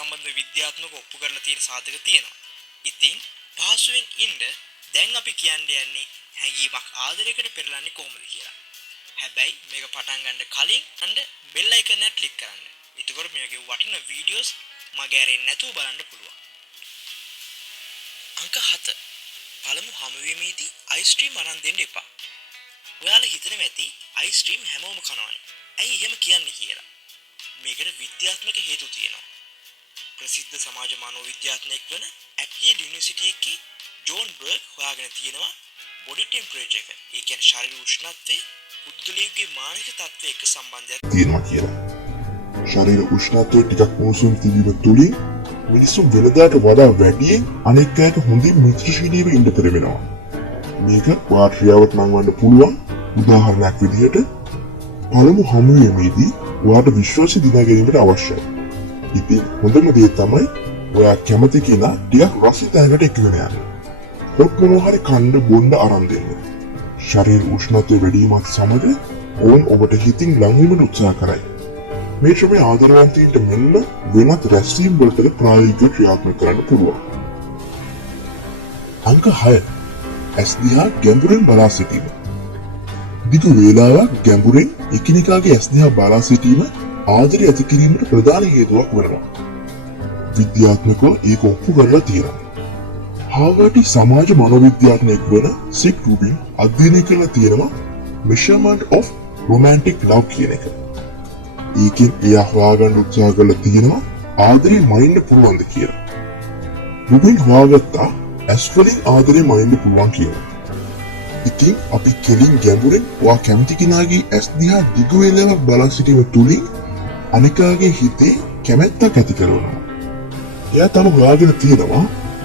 සම්බන්ධ විද්‍යාත්මක ඔප්පු කරලා තියෙන සාධක තියෙනවා. ඉතින් පහසුවෙන් ඉන්න දැන් අපි කියන්නේ හැඟීමක් ආදරයකට පෙරලන්නේ කොහොමද කියලා. හැබැයි මේක පටන් ගන්න කලින් අන්න බෙල් අයිකන් එක ක්ලික් කරන්න. එතකොට මේ වගේ වටිනා වීඩියෝස් මගේ ඇරෙන්නේ නැතුව බලන්න පුළුවන්. අංක 7. පළමු හමුවීමේදී අයිස්ක්‍රීම් අරන් දෙන්න එපා. ඔයාලා හිතන්නේ ඇති අයිස්ක්‍රීම් හැමෝම කනවනේ. ඇයි එහෙම කියන්නේ කියලා. මේකට විද්‍යාත්මක හේතු තියෙනවා. ප්‍රසිද්ධ සමාජ මනෝවිද්‍යාඥයෙක් වන ඇප්ලියඩ් යුනිවර්සිටි එකේ ජෝන් බර්ග් හොයාගෙන තියෙනවා බොඩි ටෙම්පරේචර් එක. ඒ කියන්නේ ශරීර උෂ්ණත්වය පුද්ගලයෙකුගේ මානසික තත්ත්වය එක්ක සම්බන්ධයක් තියෙනවා කියලා. ශරීර උෂ්ණත්වය ටිකක් උණුසුම් තිබීම තුලින් මිනිස්සු වෙනදාට වඩා වැඩියෙන් අනෙක් අයට හොඳින් මිත්‍රශීලීව ඉන්න පෙරවෙනවා. මේක වාට්‍රියාවට නංවන්න පුළුවන් උදාහරණයක් විදිහට පළමු හමුවීමේදී ඔයාට විශ්වාසය දිනා ගැනීමට අවශ්‍යයි. ඉතින් හොඳම දේ තමයි ඔයා කැමති කෙනා ටිකක් රසිත තැනකට එක්කගෙන යන්න. හොත් මොනවා හරි කන්න බොන්න අරන් දෙන්න. ශරීර උෂ්ණත්වය වැඩි වීමත් සමග ඔවුන් ඔබට හිතින් ලං වීමට උත්සාහ කරයි. මේ ශ්‍රමය ආදරවන්තයින්ට මෙන්න වෙනත් රැස්වීම් වලට ප්‍රායෝගිකව ක්‍රියාත්මක කරන්න පුළුවන්. අංක 6. ඇස් දිහා ගැඹුරින් බලා සිටීම. දිගු වේලාවක් ගැඹුරින් එකිනෙකාගේ ඇස් දිහා බලා සිටීම ආදරය ඇති කිරීමට ප්‍රධාන හේතුවක් වෙනවා. විද්‍යාත්මකව ඒක ඔප්පු කරලා තියෙනවා. හාවර්ඩ් සමාජ මනෝවිද්‍යාඥයෙක් වන සිග් රුබින් අධ්‍යයනය කරලා තියෙනවා measurement of romantic love කියන එක. ඒකෙන් එයා හොයාගන්න උත්සාහ කරලා තියෙනවා ආදරේ මනින්න පුළුවන්ද කියලා. රුබින් හොයාගත්තා ඇස් වලින් ආදරේ මනින්න පුළුවන් කියලා. ඉතින් අපි කෙලින් ගැඹුරින් ඔයා කැමති කෙනාගේ ඇස් දිහා දිග වේලාවක් බලා සිටීම තුලින් අනිකාගේ හිතේ කැමැත්තක් ඇති කරනවා. එයා තම හොයාගෙන තියෙනවා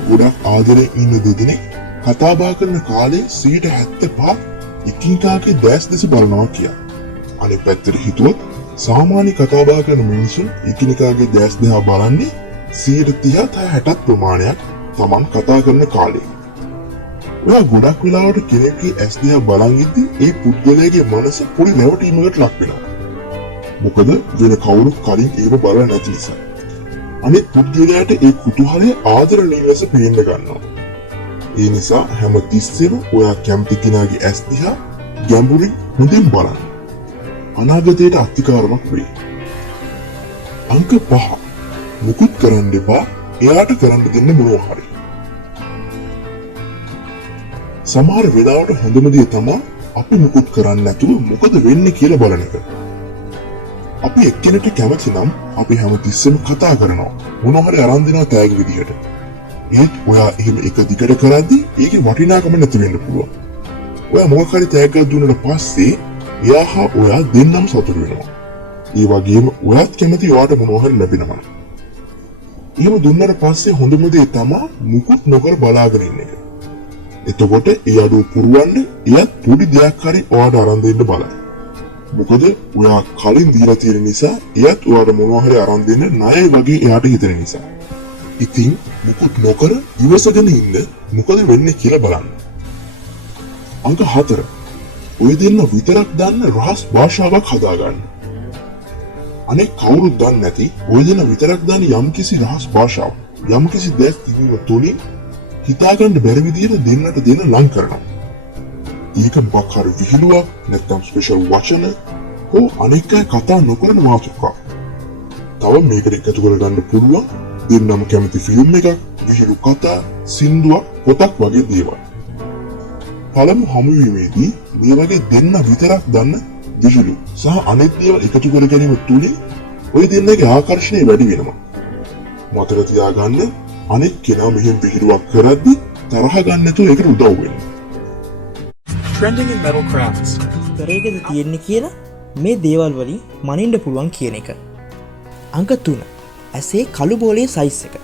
ගොඩක් ආදරෙන් ඉන්න දෙදෙනෙක් කතා බහ කරන කාලේ 75% එකිනෙකාගේ දැස් දෙස බලනවා කියලා. අනිත් පැත්තට හිතුවොත් සාමාන්‍ය කතා බහ කරන මිනිසුන් එකිනෙකාගේ දැස් දිහා බලන්නේ 30-60 ප්‍රමාණයක් Taman කතා කරන කාලේ. ඔයා ගොඩක් වෙලාවට කෙනෙක්ගේ ඇස් දිහා බලන් ඉද්දී ඒ පුද්ගලයාගේ මනස පොඩි නැවතීමකට ලක් වෙනවා. මොකද වෙන කවුරුත් කලින් ඒව බලලා නැති නිසා. අනිත් පුද්ගලයාට ඒ කුතුහලය ආදරණීය ලෙස පේන්න ගන්නවා. ඒ නිසා හැම තිස්සෙම ඔයා කැමති කෙනාගේ ඇස් දිහා ගැඹුරින් හොඳින් බලන්න. අනාගතයට අත්තිකාරමක් වෙයි. අංක 5. මුකුත් කරන්න එපා. එයාට කරන්න දෙන්න මොනවා හරි. සමහර වෙලාවට හොඳම දේ තමයි අපි මුකුත් කරන්නේ නැතුව මොකද වෙන්නේ කියලා බලන එක. අපි එක්කෙනෙක්ට කැමති නම් අපි හැමතිස්සෙම කතා කරනවා. මොනවා හරි අරන් දෙනවා තෑගි විදියට. ඒත් ඔයා එහෙම එක දිගට කරද්දී ඒකේ වටිනාකම නැති වෙන්න පුළුවන්. ඔයා මොකක් හරි තෑග්ගක් දුන්නාට පස්සේ එයා හා ඔයා දෙන්නම සතුටු වෙනවා. ඒ වගේම ඔයාත් කැමති ඔයාට මොනවා හරි ලැබෙනවා. එහෙම දුන්නාට පස්සේ හොඳම දේ තමයි මුකුත් නොකර බලාගෙන ඉන්න එක. එතකොට ඒ අඩුව පුරවන්න එයාත් පොඩි දෙයක් හරි ඔයාට අරන් දෙන්න බලන්න. මොකද ඔයා කලින් දීලා තියෙන නිසා එයාත් ඔයාට මොනවා හරි අරන් දෙන්න ණය වගේ එයාට හිතෙන නිසා. ඉතින් මුකුත් නොකර ඉවසගෙන ඉන්න මොකද වෙන්නේ කියලා බලන්න. අංක 4. ඔය දෙන්න විතරක් දන්න රහස් භාෂාවක් හදාගන්න. අනෙක් කවුරුත් දන්නේ නැති ඔය දෙන්න විතරක් දන්න යම්කිසි රහස් භාෂාවක් යම්කිසි දෙයක් තිබීම තුලින් හිතාගන්න බැරි විදිහට දෙන්නට දෙන ලං කරනවා. ඒක මොකක් හරි විහිළුවක් නැත්නම් ස්පෙෂල් වචන හෝ අනෙක් අය කතා නොකරන මාතෘකාවක්. තව මේකට එකතු කරගන්න පුළුවන් දෙන්නම කැමති ෆිල්ම් එකක්, විහිළු කතා, සින්දුවක්, පොතක් වගේ දේවල්. පළමු හමුවීමේදී මේ වගේ දෙන්න විතරක් දන්න විහිළු සහ අනෙක් දේවල් එකතු කර ගැනීම තුලින් ඔය දෙන්නගේ ආකර්ෂණය වැඩි වෙනවා. මතක තියාගන්න අනෙක් කෙනා මෙහෙම විහිළුවක් කරද්දී තරහ ගන්න නැතුව ඒකට උදව් වෙන්න. Trending in metal crafts. කරේකද තියෙන්නේ කියලා මේ දේවල් වලින් මනින්න පුළුවන් කියන එක. අංක 3. ඇසේ කළු බෝලේ සයිස් එක.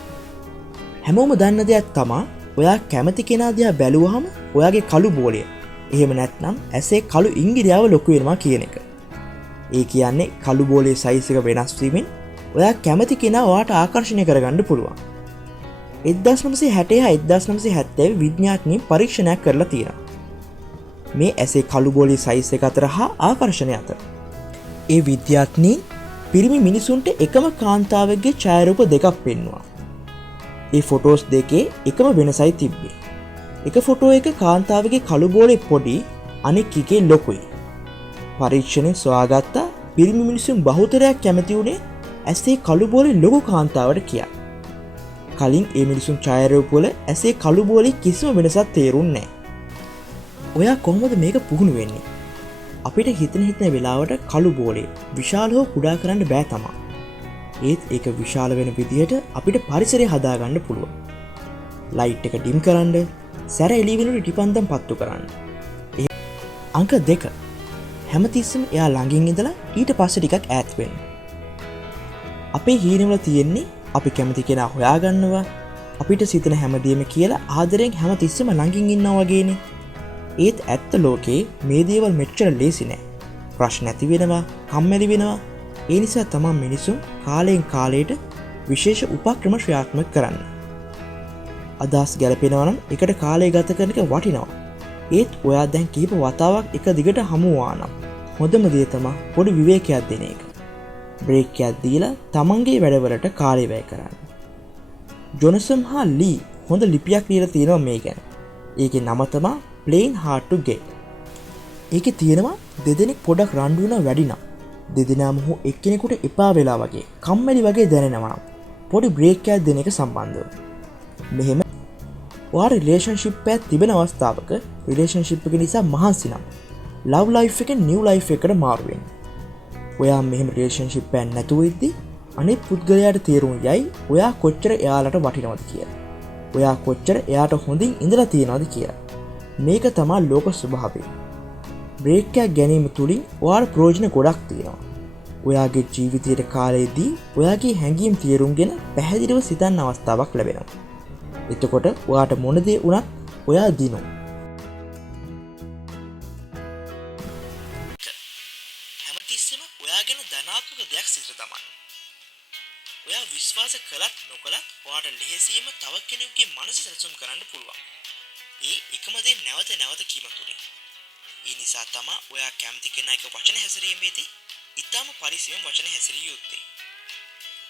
හැමෝම දන්න දෙයක් තමයි ඔයා කැමති කෙනා දිහා බැලුවහම ඔයාගේ කළු බෝලය. එහෙම නැත්නම් ඇසේ කළු ඉංගිරියාව ලොකු වෙනවා කියන එක. ඒ කියන්නේ කළු බෝලේ සයිස් එක වෙනස් වීමෙන් ඔයා කැමති කෙනා ඔයාට ආකර්ෂණය කරගන්න පුළුවන්. 1960-1970 විද්‍යාඥයින් පරීක්ෂණයක් කරලා තියෙනවා. මේ ඇසේ කළු බෝලේ සයිස් එක අතර හා ආකර්ෂණය අතර. ඒ විද්‍යාඥයින් පිරිමි මිනිසුන්ට එකම කාන්තාවගේ ඡායාරූප දෙකක් පෙන්වුවා. ඒ ෆොටෝස් දෙකේ එකම වෙනසයි තිබ්බේ. එක ෆොටෝ එක කාන්තාවගේ කළු බෝලේ පොඩි, අනෙක් එකේ ලොකුයි. පරීක්ෂණයෙන් සොයාගත්ත පිරිමි මිනිසුන් බහුතරයක් කැමති වුණේ ඇසේ කළු බෝලේ ලොකු කාන්තාවට කියලා. කලින් ඒ මිනිසුන් ඡායාරූප වල ඇසේ කළු බෝලේ කිසිම වෙනසක් තේරුන්නේ නැහැ. ඔයා කොහොමද මේක පුහුණු වෙන්නේ? අපිට හිතන වෙලාවට කළු බෝලේ විශාල හෝ කුඩා කරන්න බෑ තමා. ඒත් ඒක විශාල වෙන විදිහට අපිට පරිසරය හදාගන්න පුළුවන්. ලයිට් එක ඩිම් කරන්න, සැර එළිය වෙනුවට ටිපන්දම් පත්තු කරන්න. අංක 2. හැමතිස්සෙම එයා ළඟින් ඉඳලා ඊට පස්සේ ටිකක් ඈත් වෙන්න. අපේ හීනවල තියෙන්නේ අපි කැමති කෙනා හොයාගන්නවා, අපිට සිතන හැමදේම කියලා ආදරෙන් හැමතිස්සෙම ළඟින් ඉන්නවා වගේනේ. ඒත් ඇත්ත ලෝකේ මේ දේවල් මෙච්චර ලේසි නෑ. ප්‍රශ්න ඇති වෙනවා, කම්මැලි වෙනවා. ඒ නිසා තමයි මිනිසුන් කාලයෙන් කාලයට විශේෂ උපක්‍රම ක්‍රියාත්මක කරන්නේ. අදහස් ගැලපෙනවා නම් එකට කාලය ගත කරන එක වටිනවා. ඒත් ඔයා දැන් කීප වතාවක් එක දිගට හමු වුණා නම් හොඳම දේ තමයි පොඩි විවේකයක් දෙන එක. බ්‍රේක් එකක් දීලා තමන්ගේ වැඩවලට කාලය වැය කරන්න. ජොනසන් හා ලී හොඳ ලිපියක් ලියලා තියෙනවා මේ ගැන. ඒකේ නම තමයි Playing Hard to Get. ඒකේ තියෙනවා දෙදෙනෙක් පොඩක් රණ්ඩු වෙනවා වැඩි නම් දෙදෙනාම හෝ එක්කෙනෙකුට එපා වෙලා වගේ කම්මැලි වගේ දැනෙනවා නම් පොඩි බ්‍රේක් එකක් දෙන එක සම්බන්ධව. මෙහෙම ඔයා රිලේෂන්ෂිප් එකක් තිබෙන අවස්ථාවක රිලේෂන්ෂිප් එක නිසා මහන්සි නම් ලව් ලයිෆ් එකෙන් නිව් ලයිෆ් එකකට මාරු වෙන්න. ඔයා මෙහෙම රිලේෂන්ෂිප් එකක් නැතුව ඉද්දි අනිත් පුද්ගලයාට තේරුම් යයි ඔයා කොච්චර එයාලට වටිනවද කියලා. ඔයා කොච්චර එයාට හොඳින් ඉඳලා තියෙනවද කියලා. මේක තමයි ලෝක ස්වභාවය. බ්‍රේක් එකක් ගැනීම තුලින් ඔයාට ප්‍රයෝජන ගොඩක් තියෙනවා. ඔයාගේ ජීවිතයේ කාලයේදී ඔයාගේ හැඟීම් තේරුම්ගෙන පැහැදිලිව සිතන්න අවස්ථාවක් ලැබෙනවා. එතකොට ඔයාට මොන දේ වුණත් ඔයා දිනනවා. හැමතිස්සෙම ඔයා ගැන ධනාත්මක දෙයක් සිතට තමන්න. ඔයා විශ්වාස කළත් නොකළත් ඔයාට ලෙහෙසියෙන්ම තව කෙනෙකුගේ මනස සැලසුම් කරන්න පුළුවන්. ඒ එකම දේ නැවත නැවත කීම තුලින්. ඒ නිසා තමයි ඔයා කැමති කෙනා එක්ක වචන හැසිරීමේදී ඊටම පරිස්සමෙන් වචන හැසිරිය යුත්තේ.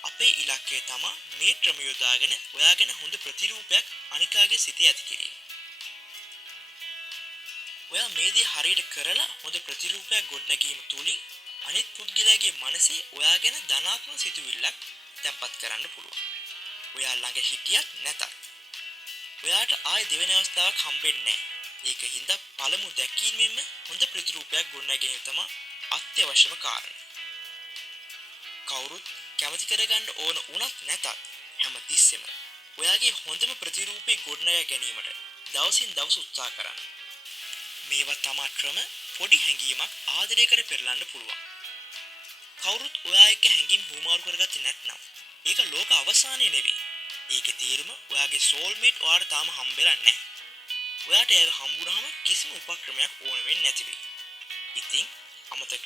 අපේ ඉලක්කය තමයි මේ ක්‍රම යොදාගෙන ඔයා ගැන හොඳ ප්‍රතිරූපයක් අනිකාගේ සිතේ ඇති කිරීම. ඔයා මේ දේ හරියට කරලා හොඳ ප්‍රතිරූපයක් ගොඩනැගීම තුලින් අනිත් පුද්ගලයාගේ මනසේ ඔයා ගැන ධනාත්මක සිතුවිල්ලක් තැම්පත් කරන්න පුළුවන්. ඔයා ළඟ හිටියත් නැතත් ඔයාට ආයෙ දෙවෙනි අවස්ථාවක් හම්බෙන්නේ නැහැ. ඒක හින්දා පළමු දැකීමෙන්ම හොඳ ප්‍රතිරූපයක් ගොඩනැගීම තමයි අත්‍යවශ්‍යම කාරණය. කවුරුත් කැමති කරගන්න ඕන උනත් නැතත් හැමතිස්සෙම ඔයාගේ හොඳම ප්‍රතිරූපේ ගොඩනගා ගැනීමට දවසින් දවස උත්සාහ කරන්න. මේවා තමයි ක්‍රම පොඩි හැඟීමක් ආදරය කර පෙරලන්න පුළුවන්. කවුරුත් ඔයා එක්ක හැඟීම් හුවමාරු කරගත්තේ නැත්නම් ඒක ලෝක අවසානය නෙවෙයි. ඒකේ තේරුම ඔයාගේ සෝල්මේට් ඔයාට තාම හම්බෙලා නැහැ. ඔයාට ඒක හම්බුනහම කිසිම උපක්‍රමයක් ඕන වෙන්නේ නැති වෙයි. ඉතින් අමතක